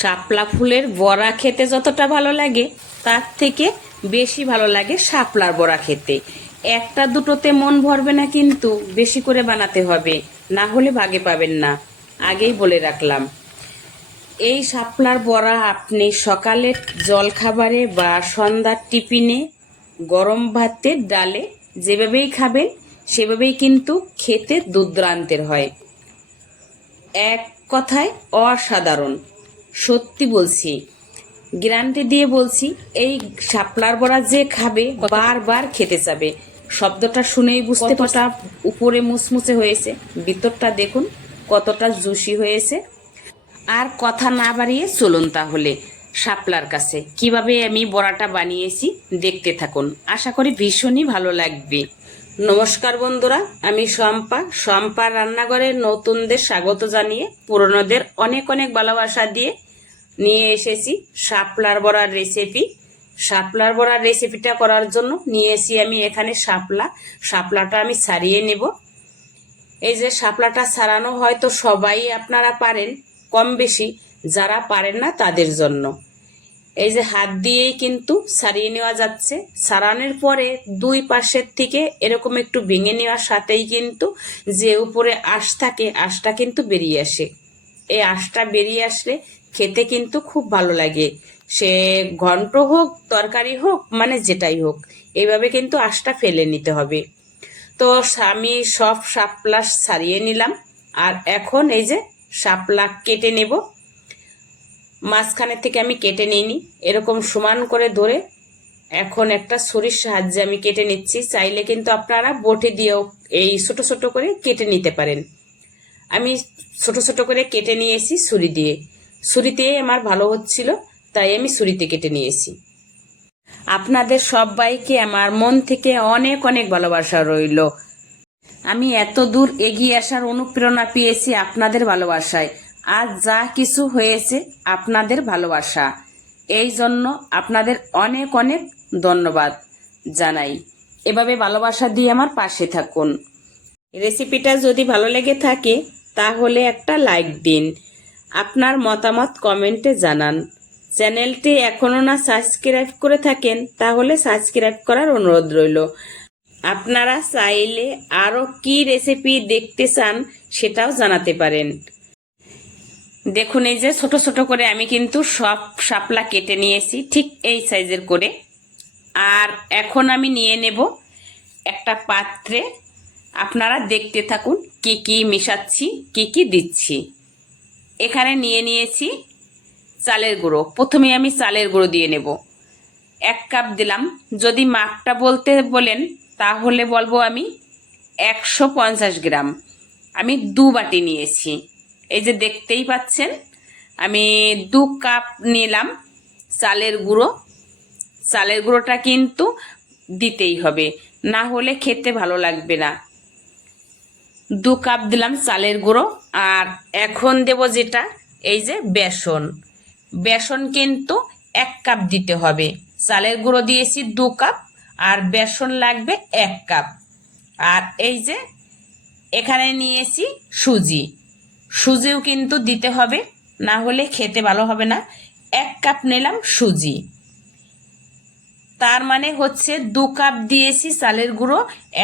শাপলা ফুলের বড়া খেতে যতটা ভালো লাগে তার থেকে বেশি ভালো লাগে শাপলার বড়া খেতে। একটা দুটোতে মন ভরবে না, কিন্তু বেশি করে বানাতে হবে, না হলে ভাগে পাবেন না। আগেই বলে রাখলাম, এই শাপলার বড়া আপনি সকালের জলখাবারে বা সন্ধ্যার টিফিনে, গরম ভাতের ডালে যেভাবেই খাবেন সেভাবেই কিন্তু খেতে দুর্দান্তের হয়। এক কথায় অসাধারণ। সত্যি বলছি, গ্যারান্টি দিয়ে বলছি, এই শাপলার বড়া যে খাবে বারবার খেতে যাবে। শব্দটা শুনেই বুঝতে কতটা উপরে মুচমুচে হয়েছে, ভিতরটা দেখুন কতটা জুসি হয়েছে। আর কথা না বাড়িয়ে চলুন তাহলে শাপলার কাছে কিভাবে আমি বড়াটা বানিয়েছি দেখতে থাকুন। আশা করি ভীষণই ভালো লাগবে। নমস্কার বন্ধুরা, আমি শম্পার রান্নাঘরে নতুনদের স্বাগত জানিয়ে পুরনোদের অনেক অনেক ভালোবাসা দিয়ে নিয়ে এসেছি শাপলার বড়ার রেসিপি। শাপলার বড়ার রেসিপিটা করার জন্য নিয়েছি আমি এখানে শাপলাটা আমি ছাড়িয়ে নেব। এই যে শাপলাটা ছাড়ানো হয়তো সবাই আপনারা পারেন কম বেশি, যারা পারেন না তাদের জন্য এই যে হাত দিয়েই কিন্তু ছাড়িয়ে নেওয়া যাচ্ছে। ছাড়ানোর পরে দুই পাশের থেকে এরকম একটু ভেঙে নেওয়ার সাথেই কিন্তু যে উপরে আঁশ থাকে, আঁশটা কিন্তু বেরিয়ে আসে। এই আঁশটা বেরিয়ে আসলে খেতে কিন্তু খুব ভালো লাগে। সে ঘন্ট হোক, তরকারি হোক, মানে যেটাই হোক, এইভাবে কিন্তু আঁশটা ফেলে নিতে হবে। তো আমি সব শাপলা ছাড়িয়ে নিলাম। আর এখন এই যে শাপলা কেটে নেব। মাঝখানের থেকে আমি কেটে নিইনি, এরকম সমান করে ধরে এখন একটা ছুরির সাহায্যে আমি কেটে নিচ্ছি। চাইলে কিন্তু আপনারা বটি দিয়েও এই ছোট ছোট করে কেটে নিতে পারেন। আমি ছোট ছোট করে কেটে নিয়েছি ছুরি দিয়ে। ছুরিতে আমার ভালো হচ্ছিল, তাই আমি ছুরিতে কেটে নিয়েছি। আপনাদের সবাইকে আমার মন থেকে অনেক অনেক ভালোবাসা রইল। আমি এত দূর এগিয়ে আসার অনুপ্রেরণা পেয়েছি আপনাদের ভালোবাসায়। আজ যা কিছু হয়েছে আপনাদের ভালোবাসা, এই জন্য আপনাদের অনেক অনেক ধন্যবাদ জানাই। এভাবে ভালোবাসা দিয়ে আমার পাশে থাকুন। রেসিপিটা যদি ভালো লেগে থাকে তাহলে একটা লাইক দিন, আপনার মতামত কমেন্টে জানান। চ্যানেলটি এখনো না সাবস্ক্রাইব করে থাকেন তাহলে সাবস্ক্রাইব করার অনুরোধ রইল। আপনারা চাইলে আরও কি রেসিপি দেখতে চান সেটাও জানাতে পারেন। দেখুন এই যে ছোট ছোট করে আমি কিন্তু সব শাপলা কেটে নিয়েছি ঠিক এই সাইজের করে। আর এখন আমি নিয়ে নেব একটা পাত্রে। আপনারা দেখতে থাকুন কি কি মিশাচ্ছি, কি কি দিচ্ছি। এখানে নিয়ে নিয়েছি চালের গুঁড়ো। প্রথমে আমি চালের গুঁড়ো দিয়ে নেব। 1 কাপ দিলাম। যদি মাপটা বলতে বলেন তাহলে বলবো আমি 150 গ্রাম। আমি 2 বাটি নিয়েছি। এই যে দেখতেই পাচ্ছেন, আমি 2 কাপ নিলাম চালের গুঁড়ো। চালের গুঁড়োটা কিন্তু দিতেই হবে, না হলে খেতে ভালো লাগবে না। 2 কাপ দিলাম চালের গুঁড়ো। আর এখন দেব যেটা, এই যে বেসন। বেসন কিন্তু 1 কাপ দিতে হবে। চালের গুঁড়ো দিয়েছি 2 কাপ, আর বেসন লাগবে 1 কাপ। আর এই যে এখানে নিয়েছি সুজি। সুজিও কিন্তু দিতে হবে, না হলে খেতে ভালো হবে না। 1 কাপ নিলাম সুজি। তার মানে হচ্ছে 2 কাপ দিয়েছি চালের গুঁড়ো,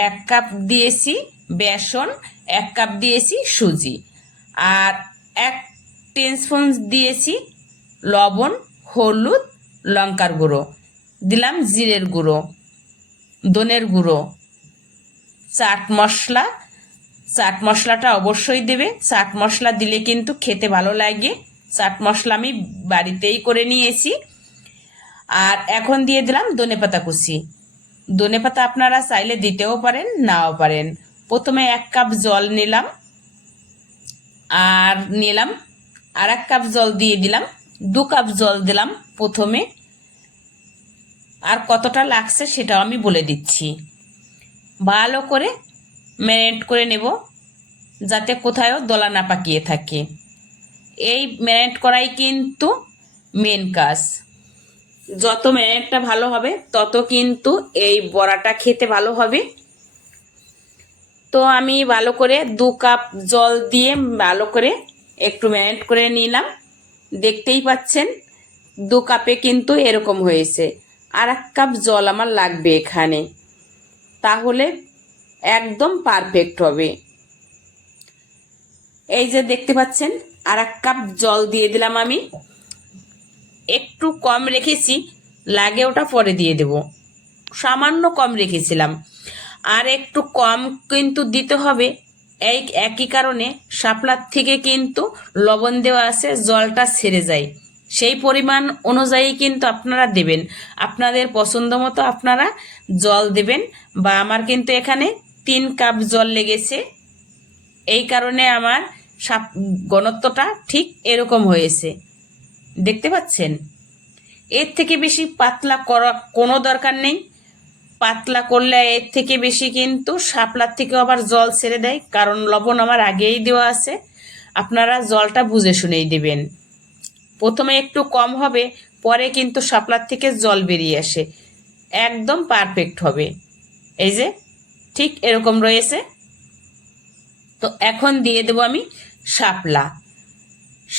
1 কাপ দিয়েছি বেসন, 1 কাপ দিয়েছি সুজি। আর 1 টিস্পুন দিয়েছি লবণ, হলুদ, লঙ্কার গুঁড়ো, দিলাম জিরের গুঁড়ো, ধনের গুঁড়ো, চাট মশলা। চাট মশলাটা অবশ্যই দেবে। চাট মশলা দিলে কিন্তু খেতে ভালো লাগে। চাট মশলা আমি বাড়িতেই করে নিয়েছি। আর এখন দিয়ে দিলাম ধনেপাতা কুচি। ধনেপাতা আপনারা চাইলে দিতেও পারেন, নাও পারেন। প্রথমে 1 কাপ জল নিলাম, আর নিলাম আর 1 কাপ জল দিয়ে দিলাম। 2 কাপ জল দিলাম প্রথমে। আর কতটা লাগছে সেটাও আমি বলে দিচ্ছি। ভালো করে ম্যারিনেট করে নেব, যাতে কোথাও দলা না পাকিয়ে থাকে। এই ম্যারিনেট করাই কিন্তু মেন কাজ। যত ম্যারিনেটটা ভালো হবে তত কিন্তু এই বড়াটা খেতে ভালো হবে। তো আমি ভালো করে 2 কাপ জল দিয়ে ভালো করে একটু ম্যারিনেট করে নিলাম। দেখতেই পাচ্ছেন 2 কাপে কিন্তু এরকম হয়েছে। আর 1 কাপ জল আমার লাগবে এখানে, তাহলে একদম পারফেক্ট হবে। এই যে দেখতে পাচ্ছেন আর 1 কাপ জল দিয়ে দিলাম আমি। একটু কম রেখেছি, লাগে ওটা পরে দিয়ে দেব, সামান্য কম রেখেছিলাম। আর একটু কম কিন্তু দিতে হবে, এই একই কারণে শাপলার থেকে কিন্তু লবণ দেওয়া আছে, জলটা ছেড়ে যায়। সেই পরিমাণ অনুযায়ী কিন্তু আপনারা দেবেন, আপনাদের পছন্দ মতো আপনারা জল দেবেন। বা আমার কিন্তু এখানে 3 কাপ জল লেগেছে, এই কারণে আমার ঘনত্বটা ঠিক এরকম হয়েছে, দেখতে পাচ্ছেন। এর থেকে বেশি পাতলা করা কোনো দরকার নেই, পাতলা করলে এর থেকে বেশি কিন্তু শাপলার থেকে আবার জল ছেড়ে দেয়, কারণ লবণ আমার আগেই দেওয়া আছে। আপনারা জলটা বুঝে শুনেই দেবেন, প্রথমে একটু কম হবে, পরে কিন্তু শাপলার থেকে জল বেরিয়ে আসে, একদম পারফেক্ট হবে। এই যে ঠিক এরকম রয়েছে। তো এখন দিয়ে দেবো আমি শাপলা।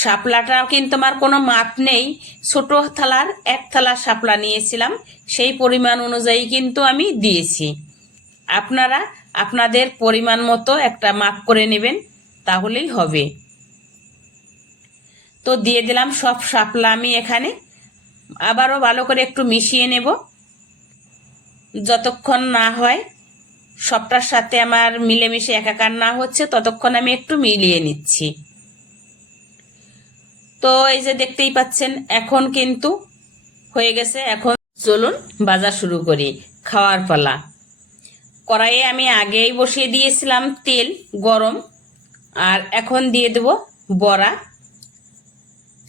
শাপলাটাও কিন্তু আমার কোনো মাপ নেই, ছোট থালার 1 থালা শাপলা নিয়েছিলাম, সেই পরিমাণ অনুযায়ী কিন্তু আমি দিয়েছি। আপনারা আপনাদের পরিমাণ মতো একটা মাপ করে নেবেন, তাহলেই হবে। তো দিয়ে দিলাম সব শাপলা আমি এখানে, আবারও ভালো করে একটু মিশিয়ে নেব, যতক্ষণ না হয় সবটার সাথে আমার মিলেমিশে একাকার না হচ্ছে ততক্ষণ আমি একটু মিলিয়ে নিচ্ছি। তো এই যে দেখতেই পাচ্ছেন এখন কিন্তু হয়ে গেছে। এখন চলুন ভাজা শুরু করি, খাওয়ার পালা। কড়াইয়ে আমি আগেই বসিয়ে দিয়েছিলাম তেল গরম, আর এখন দিয়ে দেব বড়া।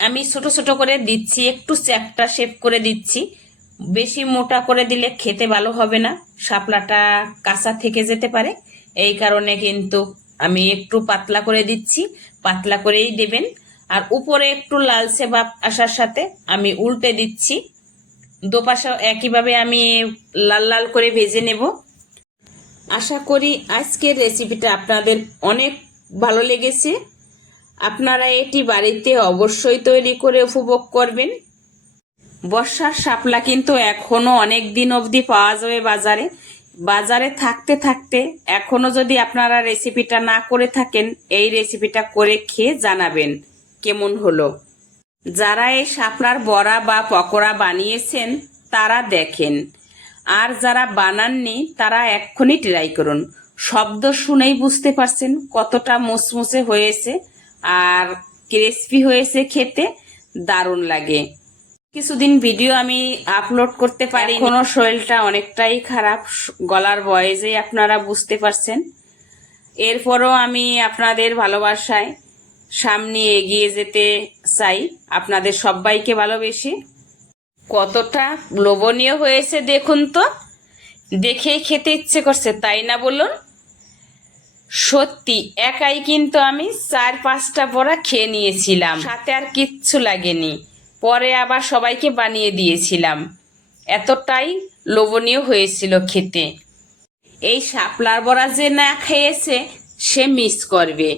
আমি ছোট ছোট করে দিচ্ছি, একটু চ্যাপ্টা শেপ করে দিচ্ছি, বেশি মোটা করে দিলে খেতে ভালো হবে না, শাপলাটা কাঁচা থেকে যেতে পারে, এই কারণে কিন্তু আমি একটু পাতলা করে দিচ্ছি, পাতলা করেই দেবেন। আর উপরে একটু লালচে ভাব আসার সাথে আমি উল্টে দিচ্ছি, দোপাশাও একইভাবে আমি লাল লাল করে ভেজে নেব। আশা করি আজকের রেসিপিটা আপনাদের অনেক ভালো লেগেছে, আপনারা এটি বাড়িতে অবশ্যই তৈরি করে উপভোগ করবেন। বর্ষার শাপলা কিন্তু এখনো অনেক দিন অবধি পাওয়া যাবে বাজারে, বাজারে থাকতে থাকতে এখনো যদি আপনারা রেসিপিটা না করে থাকেন, এই রেসিপিটা করে খেয়ে জানাবেন কেমন হলো। যারা এই শাপলার বড়া বা পকোড়া বানিয়েছেন তারা দেখেন, আর যারা বানাননি তারা এক্ষুনি ট্রাই করুন, শব্দ শুনেই বুঝতে পারছেন কতটা মুচমুচে হয়েছে আর ক্রিসপি হয়েছে, খেতে দারুণ লাগে। কিছুদিন ভিডিও আমি আপলোড করতে পারি, এখনো শরীরটা অনেকটাই খারাপ, গলার ভয়েসে আপনারা বুঝতে পারছেন। এরপরও আমি আপনাদের ভালোবাসায় সামনে এগিয়ে যেতে চাই, আপনাদের সবাইকে ভালোবেসে। কতটা লোভনীয় হয়েছে দেখুন তো, দেখেই খেতে ইচ্ছে করছে, তাই না বলুন? সত্যি একাই কিন্তু আমি 4-5টা বড়া খেয়ে নিয়েছিলাম, সাথে আর কিচ্ছু লাগেনি, পরে আবার সবাইকে বানিয়ে দিয়েছিলাম, এতটাই লোভনীয় হয়েছিল খেতে। এই শাপলার বড়া যে না খেয়েছে সে মিস করবে,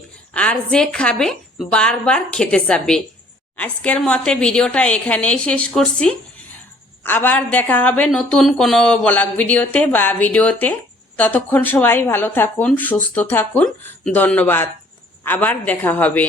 আর যে খাবে বারবার খেতে চাবে। আজকের মতে ভিডিওটা এখানেই শেষ করছি, আবার দেখা হবে নতুন কোনো ব্লগ ভিডিওতে বা ভিডিওতে। ততক্ষণ সবাই ভালো থাকুন, সুস্থ থাকুন, ধন্যবাদ, আবার দেখা হবে।